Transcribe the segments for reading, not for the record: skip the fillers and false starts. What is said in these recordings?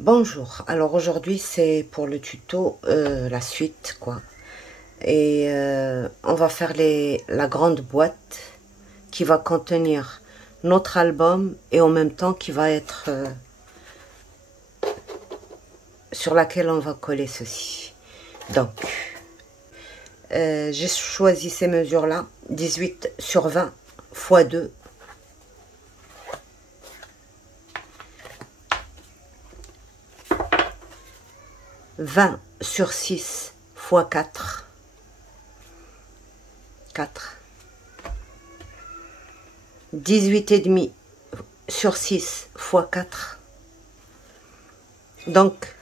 Bonjour, alors aujourd'hui c'est pour le tuto, la suite quoi. Et on va faire la grande boîte qui va contenir notre album et en même temps qui va être sur laquelle on va coller ceci. Donc, j'ai choisi ces mesures là, 18/20 x 2. 20/6 x 4, 18,5/6 x 4. Donc,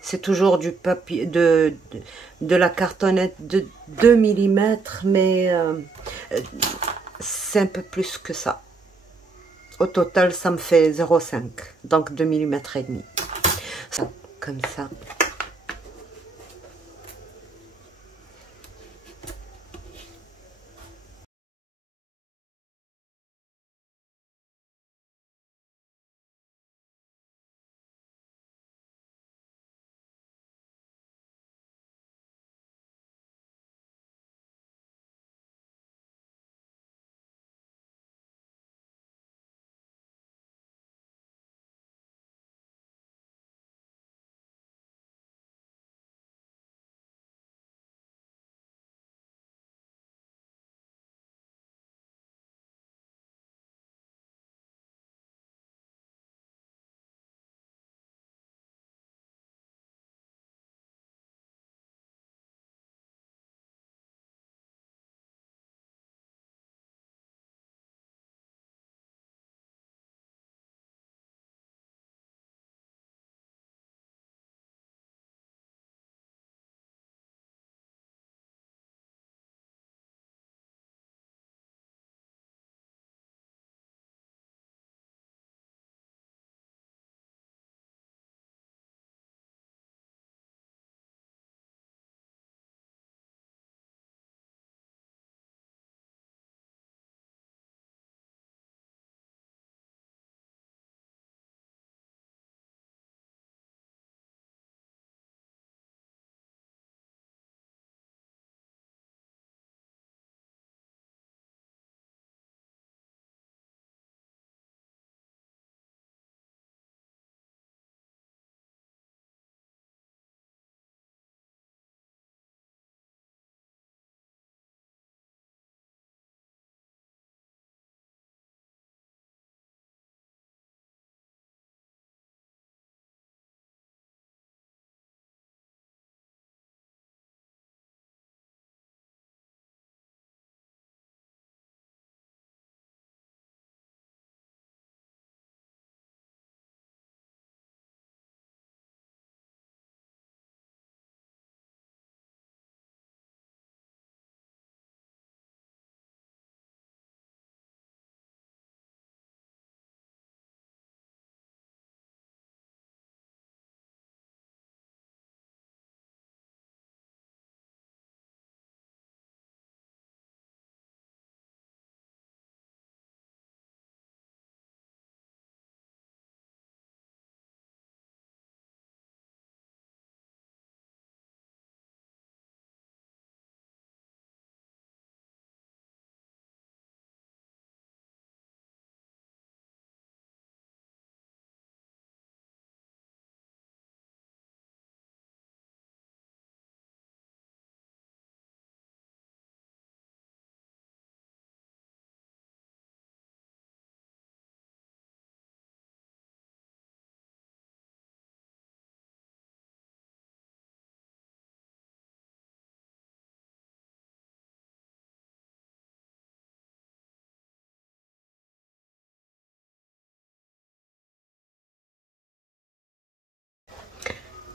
c'est toujours du papier, de la cartonnette de 2 mm, mais c'est un peu plus que ça. Au total, ça me fait 0,5, donc 2 mm et demi. Ça, comme ça.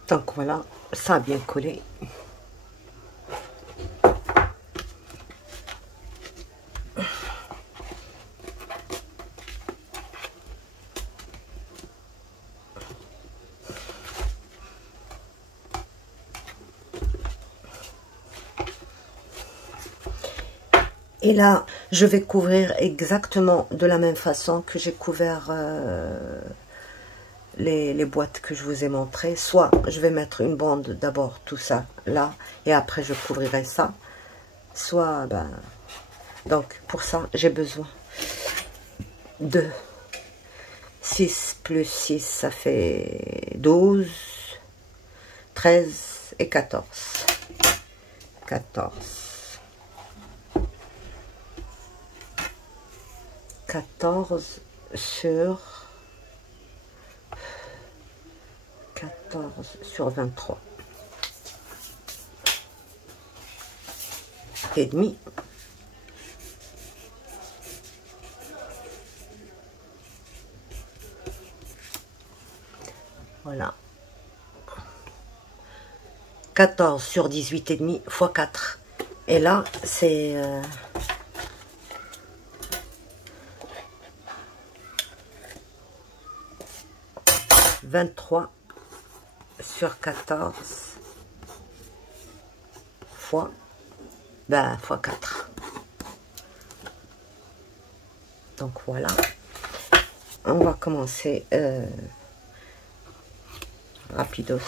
Donc voilà, ça a bien collé. Et là, je vais couvrir exactement de la même façon que j'ai couvert les boîtes que je vous ai montrées. Soit je vais mettre une bande d'abord, tout ça là, et après je couvrirai ça. Soit, ben, donc pour ça, j'ai besoin de 6 plus 6, ça fait 12, 13 et 14. 14 sur 23 et demi. Voilà. 14 sur 18 et demi fois 4. Et là, c'est 23 sur 14 fois, fois 4. Donc voilà. On va commencer rapidos.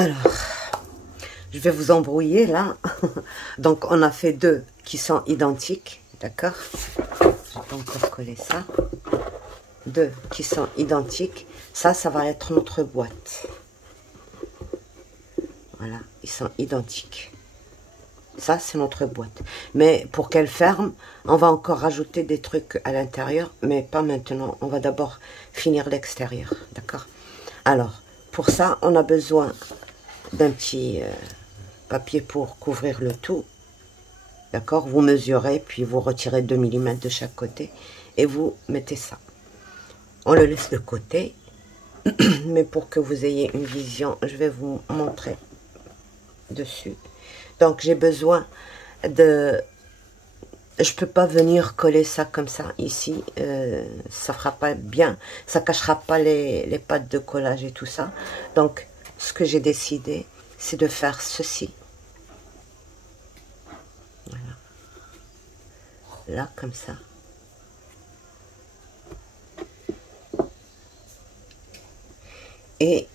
Alors, je vais vous embrouiller là. Donc, on a fait deux qui sont identiques, d'accord? Je vais pas encore coller ça. Deux qui sont identiques. Ça va être notre boîte. Voilà, ils sont identiques. Ça, c'est notre boîte. Mais pour qu'elle ferme, on va encore rajouter des trucs à l'intérieur, mais pas maintenant. On va d'abord finir l'extérieur, d'accord? Alors, pour ça, on a besoin d'un petit papier pour couvrir le tout. D'accord? Vous mesurez, puis vous retirez 2 mm de chaque côté et vous mettez ça. On le laisse de côté, mais pour que vous ayez une vision, je vais vous montrer dessus. Donc, j'ai besoin de... Je peux pas venir coller ça comme ça ici, ça fera pas bien, ça cachera pas les pattes de collage et tout ça. Donc, ce que j'ai décidé, c'est de faire ceci. Voilà. Là, comme ça. Et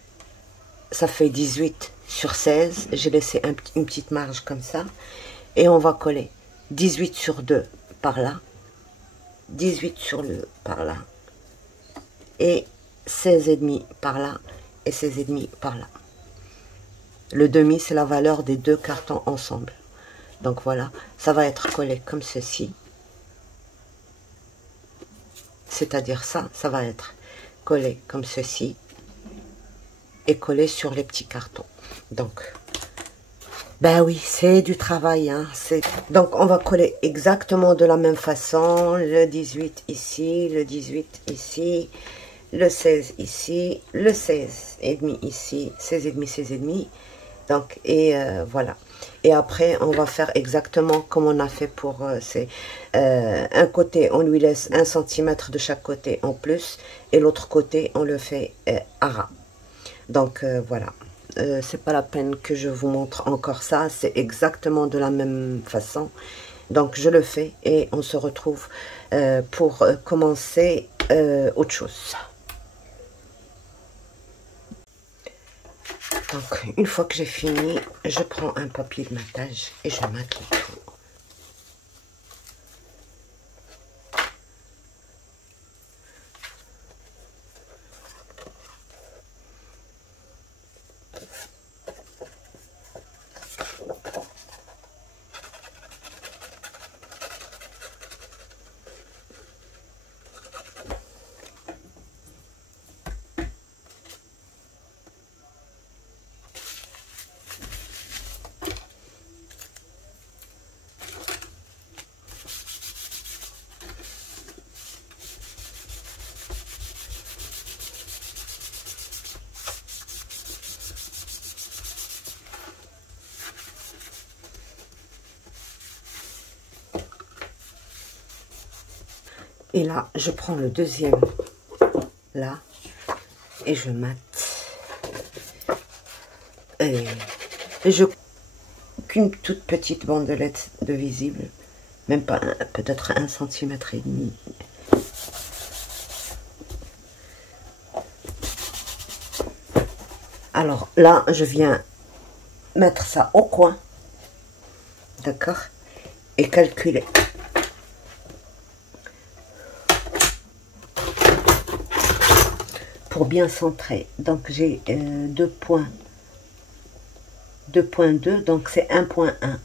ça fait 18 sur 16. J'ai laissé une petite marge comme ça. Et on va coller 18 sur 2 par là. 18 sur le par là. Et 16,5 par là. Et 16,5 par là. Le demi, c'est la valeur des deux cartons ensemble. Donc voilà, ça va être collé comme ceci. C'est-à-dire ça va être collé comme ceci. Et collé sur les petits cartons. Donc, ben oui, c'est du travail. Hein, donc, on va coller exactement de la même façon. Le 18 ici, le 18 ici, le 16 ici, le 16 et demi ici, 16 et demi, 16 et demi. Donc, et voilà. Et après, on va faire exactement comme on a fait pour un côté, on lui laisse 1 cm de chaque côté en plus. Et l'autre côté, on le fait à ras. Donc voilà, c'est pas la peine que je vous montre encore ça, c'est exactement de la même façon. Donc je le fais et on se retrouve pour commencer autre chose. Donc une fois que j'ai fini, je prends un papier de matage et je mate le tout. Et là, je prends le deuxième, là, et je mate. Et je qu'une toute petite bandelette de visible, même pas, peut-être 1,5 cm. Alors là, je viens mettre ça au coin, d'accord, et calculer. Pour bien centrer, donc j'ai 2,2, donc c'est 1,1.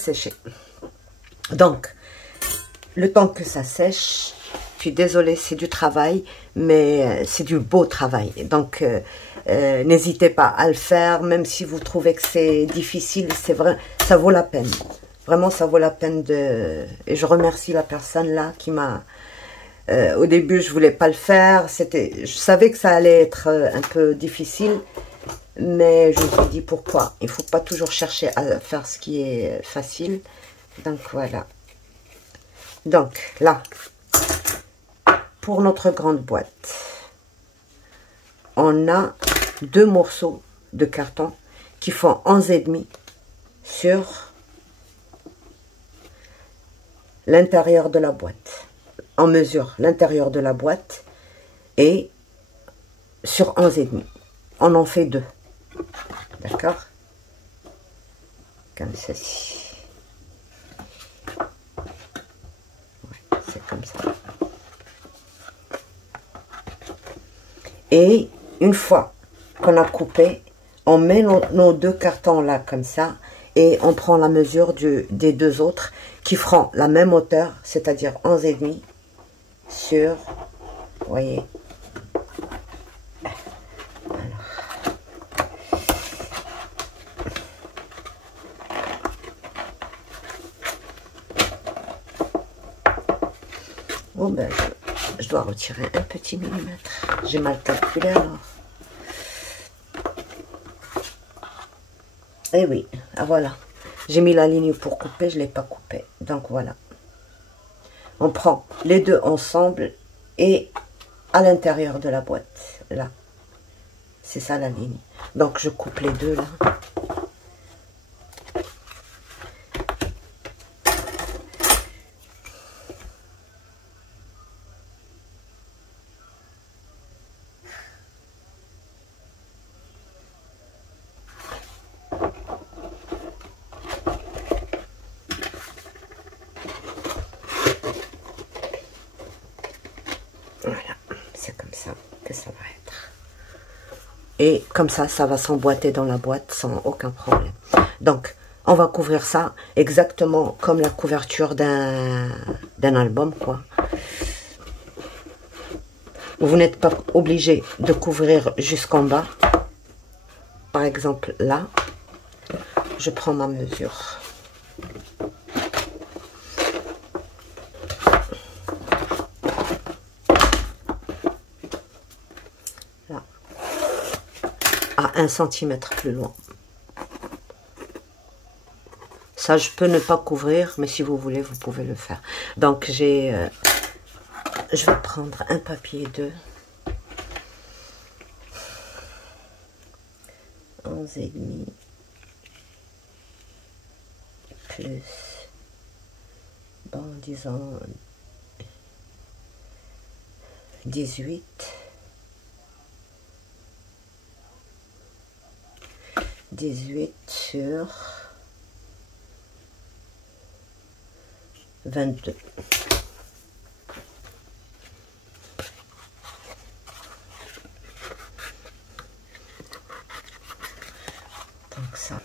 sécher. Donc, le temps que ça sèche, je suis désolée, c'est du travail, mais c'est du beau travail. Donc, n'hésitez pas à le faire, même si vous trouvez que c'est difficile, c'est vrai, ça vaut la peine. Vraiment, ça vaut la peine de... Et je remercie la personne là qui m'a... au début, je voulais pas le faire. Je savais que ça allait être un peu difficile, mais je me suis dit pourquoi. Il faut pas toujours chercher à faire ce qui est facile. Donc voilà. Donc là, pour notre grande boîte, on a 2 morceaux de carton qui font 11,5 sur l'intérieur de la boîte. On mesure l'intérieur de la boîte et sur 11,5. On en fait 2. D'accord? Comme ceci. Ouais, c'est comme ça. Et une fois qu'on a coupé, on met nos 2 cartons là comme ça et on prend la mesure des 2 autres qui feront la même hauteur, c'est-à-dire 11,5 sur, vous voyez, bon ben je dois retirer un petit millimètre, j'ai mal calculé alors. Et oui, ah voilà, j'ai mis la ligne pour couper, je ne l'ai pas coupé, donc voilà. On prend les 2 ensemble et à l'intérieur de la boîte, là. C'est ça la ligne. Donc je coupe les 2 là. Voilà, c'est comme ça que ça va être. Et comme ça va s'emboîter dans la boîte sans aucun problème. Donc, on va couvrir ça exactement comme la couverture d'un album, quoi. Vous n'êtes pas obligé de couvrir jusqu'en bas. Par exemple, là, je prends ma mesure. Là. À 1 centimètre plus loin. Ça, je peux ne pas couvrir, mais si vous voulez, vous pouvez le faire. Donc, je vais prendre un papier de 11,5 plus, bon, disons 18. 18 sur 22. Donc ça.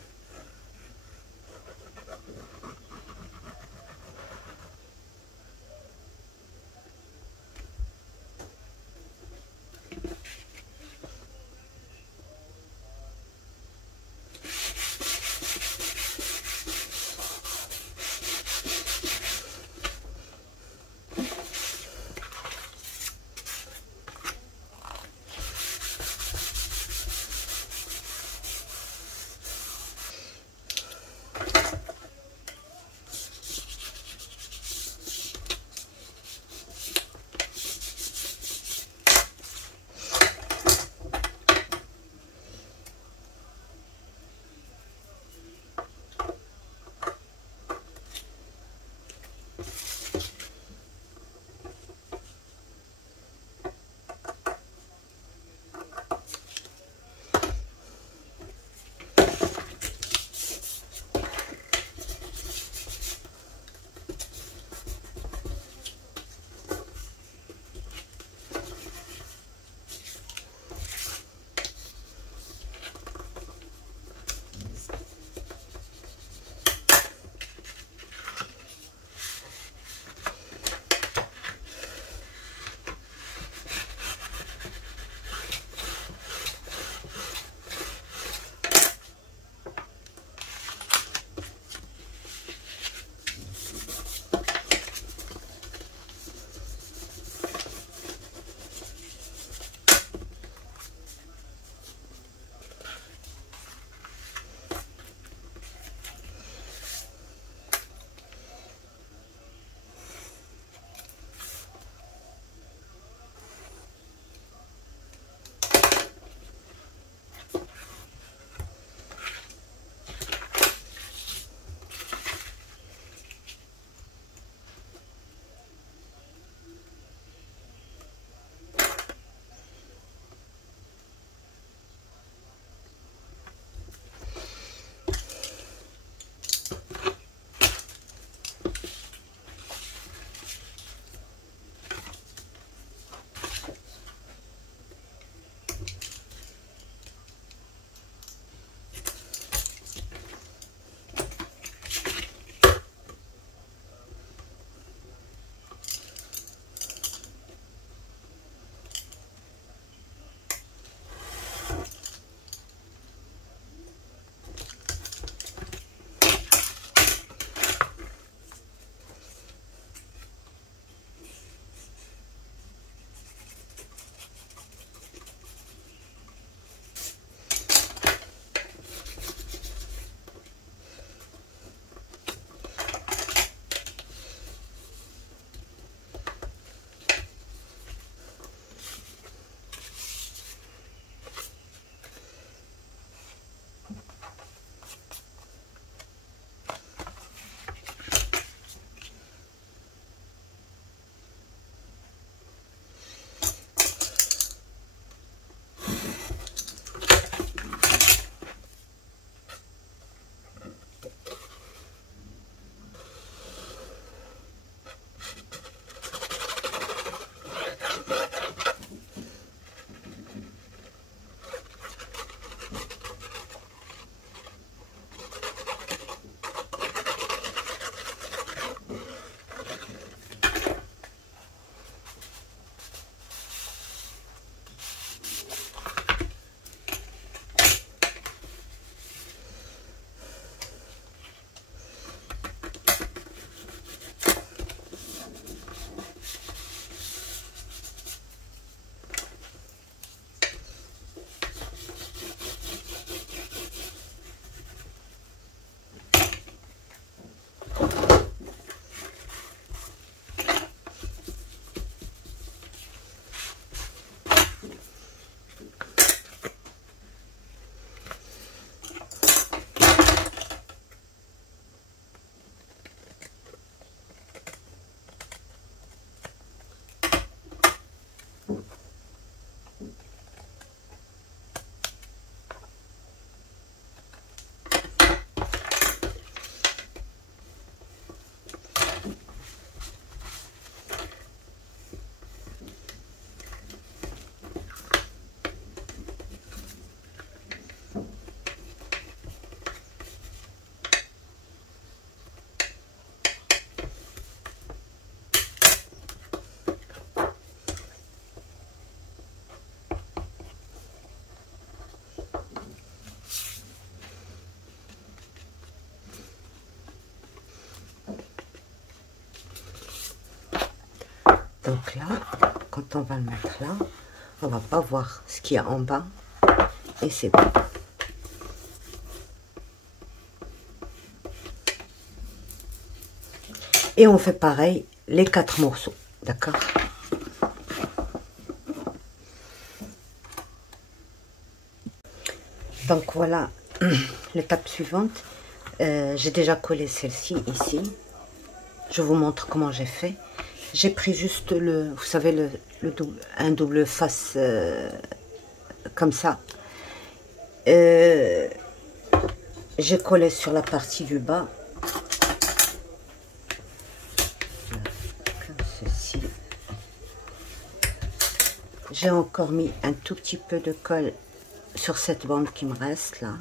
Donc là, quand on va le mettre là, on va pas voir ce qu'il y a en bas. Et c'est bon. Et on fait pareil, les 4 morceaux. D'accord? Donc voilà, l'étape suivante. J'ai déjà collé celle-ci ici. Je vous montre comment j'ai fait. J'ai pris juste vous savez, un double face comme ça. J'ai collé sur la partie du bas. Comme ceci. J'ai encore mis un tout petit peu de colle sur cette bande qui me reste là.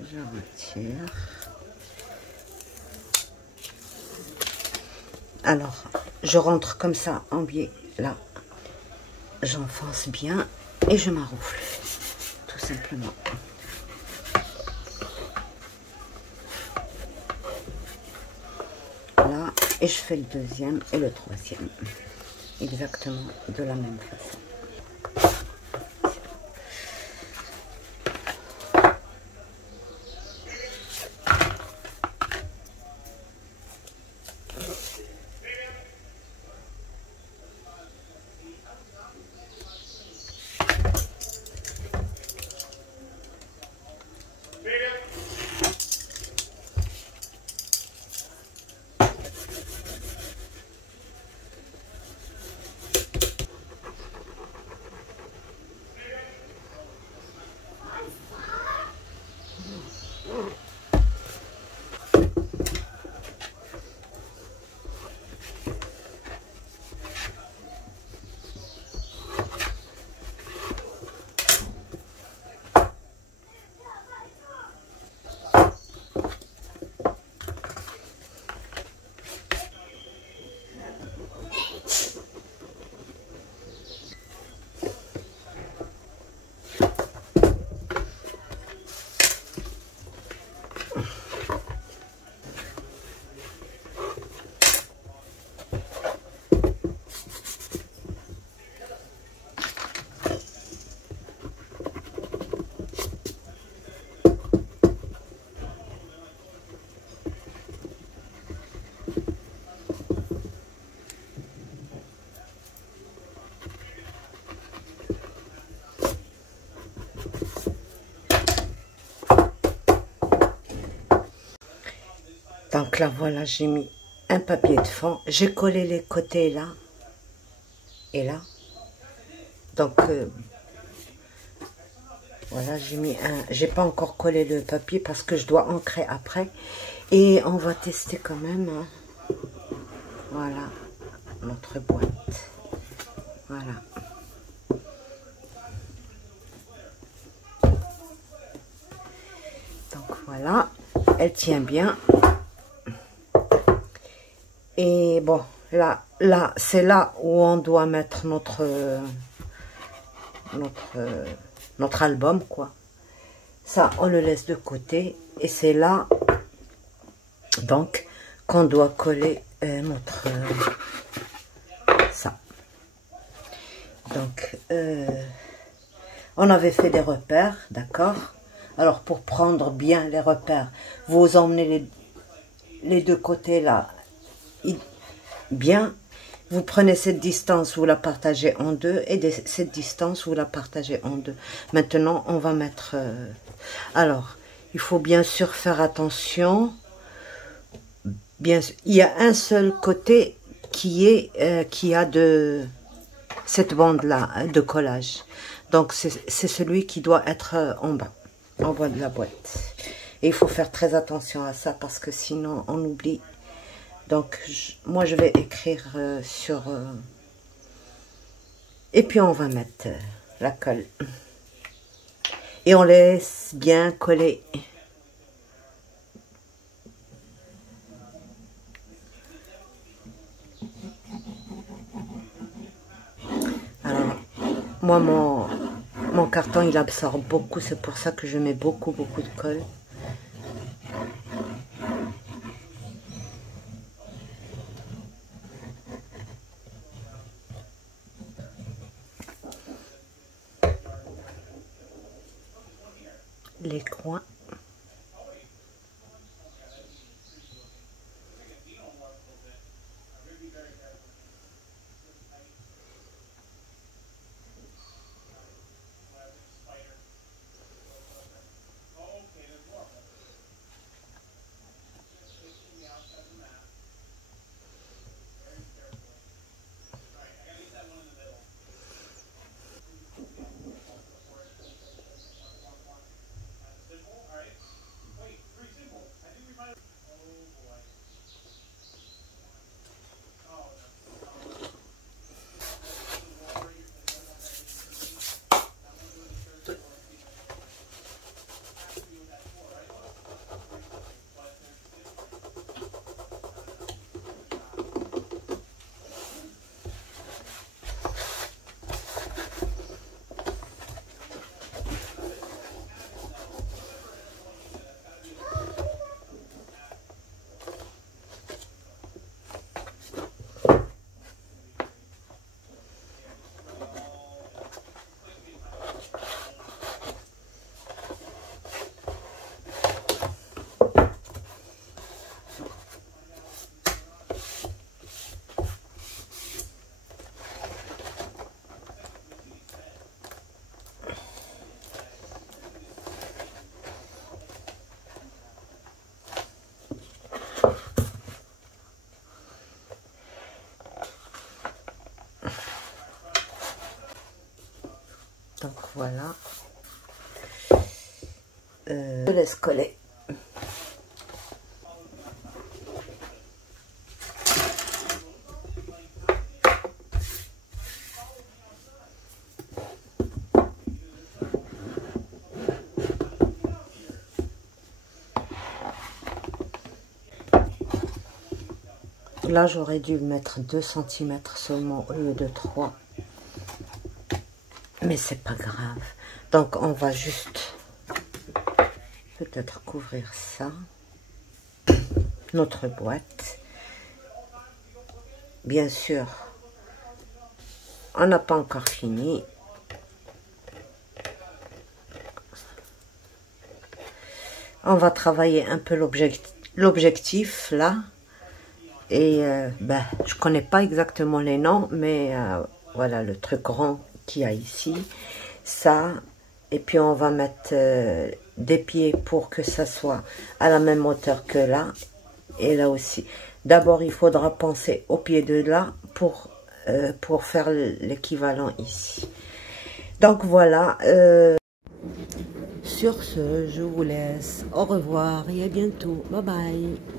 Je retire. Alors, je rentre comme ça en biais là. J'enfonce bien et je m'enroufle, tout simplement. Là, et je fais le deuxième et le troisième. Exactement de la même façon. Donc là, voilà, j'ai mis un papier de fond. J'ai collé les côtés là et là. Donc, voilà, j'ai pas encore collé le papier parce que je dois ancrer après. Et on va tester quand même. Hein. Voilà, notre boîte. Voilà. Donc voilà, elle tient bien. Et bon, là, c'est là où on doit mettre notre album, quoi. Ça, on le laisse de côté. Et c'est là, donc, qu'on doit coller ça. Donc, on avait fait des repères, d'accord? Alors, pour prendre bien les repères, vous emmenez les deux côtés là, bien. Vous prenez cette distance, vous la partagez en deux, et cette distance, vous la partagez en deux. Maintenant, on va mettre... alors, il faut bien sûr faire attention. Bien, il y a un seul côté qui a de cette bande-là de collage. Donc, c'est celui qui doit être en bas de la boîte. Et il faut faire très attention à ça parce que sinon, on oublie. Donc, moi, je vais écrire sur... et puis, on va mettre la colle. Et on laisse bien coller. Alors, moi, Mon carton, il absorbe beaucoup, c'est pour ça que je mets beaucoup de colle. Les coins. Donc voilà, je laisse coller. Là, j'aurais dû mettre 2 cm seulement au lieu de 3. Mais c'est pas grave. Donc, on va juste peut-être couvrir ça. Notre boîte. Bien sûr, on n'a pas encore fini. On va travailler un peu l'objectif là. Et ben, je connais pas exactement les noms, mais voilà le truc rond qu'il y a ici, ça, et puis on va mettre des pieds pour que ça soit à la même hauteur que là, et là aussi. D'abord, il faudra penser au pied de là pour faire l'équivalent ici. Donc voilà, sur ce, je vous laisse. Au revoir et à bientôt. Bye bye.